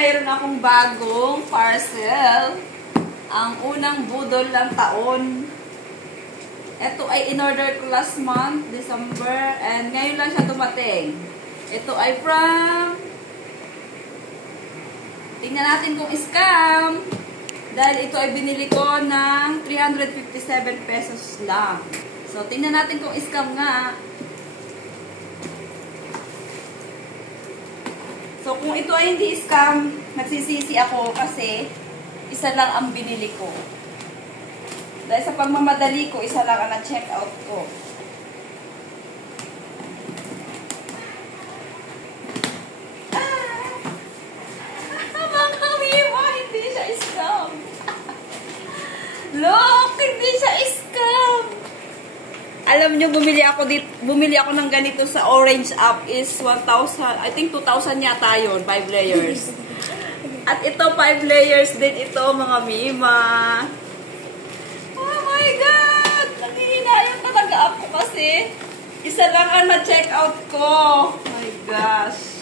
mayroon akong bagong parcel. Ang unang budol ng taon. Ito ay in-order ko last month, December, and ngayon lang siya dumating. Ito ay from... Tingnan natin kung scam. Dahil ito ay binili ko ng 357 pesos lang. So, tingnan natin kung scam nga. So, kung ito ay hindi scam, nagsisisi ako kasi isa lang ang binili ko. Dahil sa pagmamadali ko, isa lang ang na-check out ko. Mga wiwa, hindi siya scam. Look, hindi siya scam. Alam nyo, bumili ako ng ganito sa Orange app is 1,000, I think 2,000 yata yun, 5 layers. At ito, 5 layers din ito, mga mima. Oh my God! Nangihinayang talaga ako kasi isa lang ang na-check out ko. Oh my gosh.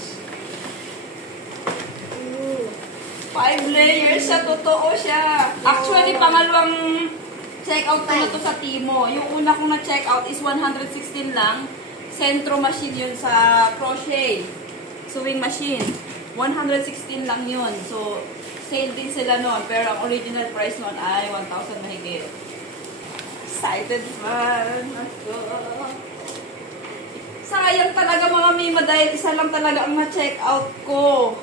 5 layers siya, totoo siya. Actually, pangalawang check-out ko na to sa Timo. Yung una kong na-check-out is 116 lang. Centro machine yun sa crochet. Sewing machine. 116 lang yun. So, sale din sila nun. Pero ang original price nun ay 1,000 mahigit. Excited man ako. Sayang talaga mga mima dahil isa lang talaga ang na-check-out ko.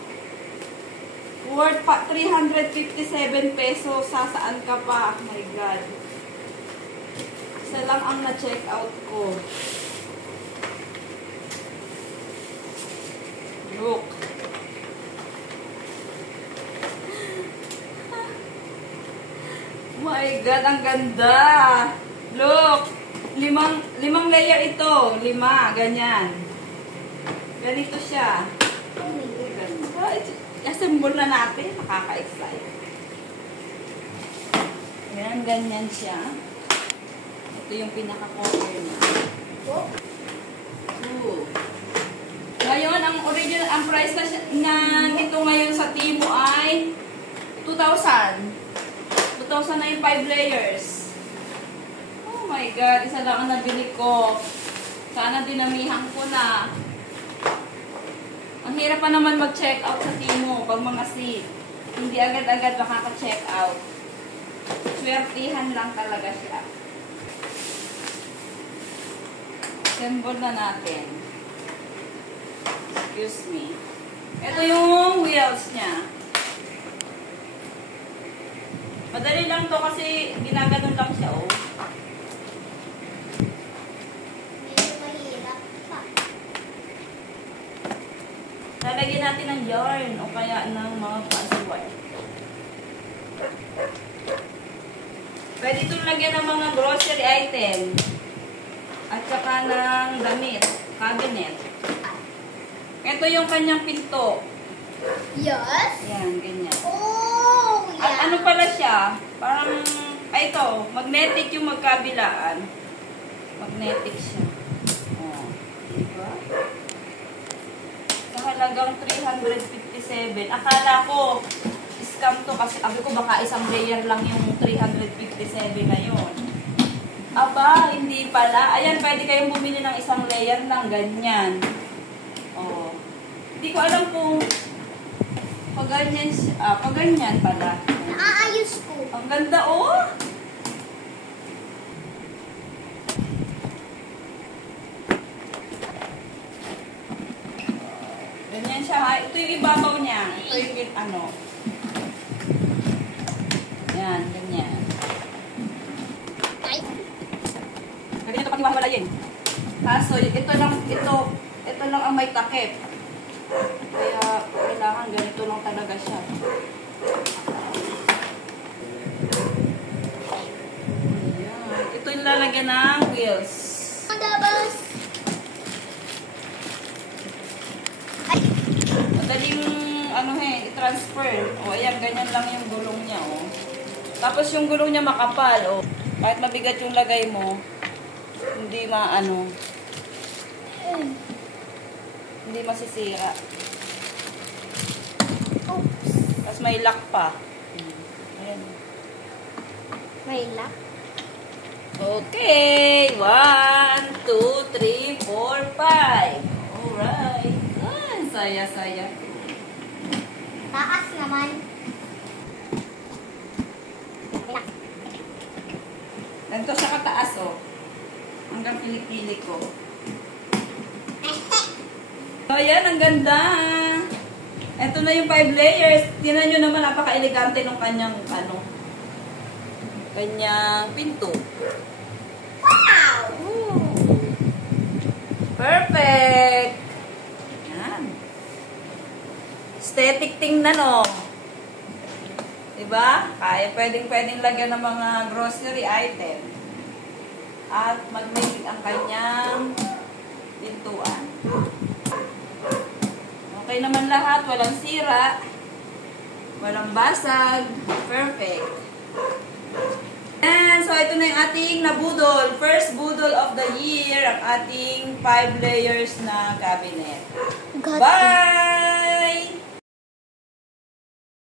Worth 357 pesos. Sasaan ka pa? Oh my God. Isa lang ang na-check out ko. Look. Oh my God, ang ganda. Look. Limang layer ito. 5, ganyan. Ganito siya. Ganda. Assemble na natin. Nakaka-excite. Ayan, ganyan siya. Ito yung pinaka-cover niya. Ngayon, ang original, ang price na nito ngayon sa Timo ay 2,000. 2,000 na yung 5 layers. Oh my God, isa lang ang nabili ko. Sana dinamihan ko na. Ang hirap pa naman mag-check out sa Timo pag mga seat. Hindi agad-agad makaka-check out. Swertihan lang talaga siya. Assemble na natin. Excuse me. Ito yung wheels niya. Madali lang to kasi ginaganon lang siya, oh. Medyo mahirap pa. Lalagyan natin ng yarn o kaya ng mga fancy wire. Pwede itong lagyan ng mga grocery item. At saka ng damit, cabinet. Ito yung kanyang pinto. Yes? Yan, ganyan. Oh, yeah. At ano pala siya? Parang, ay ito, magnetic yung magkabilaan. Magnetic siya. Oh, diba? Sa halagang 357. Akala ko, scam to kasi sabi ko baka isang layer lang yung 357 na yun. Aba, hindi pala. Ayan, pwede kayong bumili ng isang layer ng ganyan. Oh. Hindi ko alam kung paganyan siya. Paganyan pala. Naaayos ko. Ang ganda, oh! Ganyan siya. Ito yung ibabaw niya. Ito yung ano. Yan, ganyan. Ganyan ito patiwawalayin. Kaso, ito lang ang may takip. Kaya, kailangan ganito lang talaga siya. Ayan. Ito yung lalagyan ng wheels. Ang dabas. Madaling, i-transfer. O, ayan, ganyan lang yung gulong niya, o. Tapos yung gulong niya makapal, o. Kahit mabigat yung lagay mo, hindi hindi masisira. Oops. may lock pa. Ayan. May lock. Okay. 1, 2, 3, 4, 5. Alright. Ah, saya-saya. Taas naman. Ganito siya kataas, oh. Hanggang pilik-pilik ko. So, yan. Ang ganda. Ito na yung 5 layers. Tingnan nyo naman, napaka-elegante ng kanyang, kanyang pinto. Wow! Ooh. Perfect! Yan. Aesthetic tingnan, oh. Diba? Kaya pwedeng lagyan ng mga grocery item. At magnetic ang kanyang pintuan. Okay naman lahat. Walang sira. Walang basag. Perfect. And so, ito na yung ating nabudol. First budol of the year. Ang ating 5 layers na cabinet. Bye!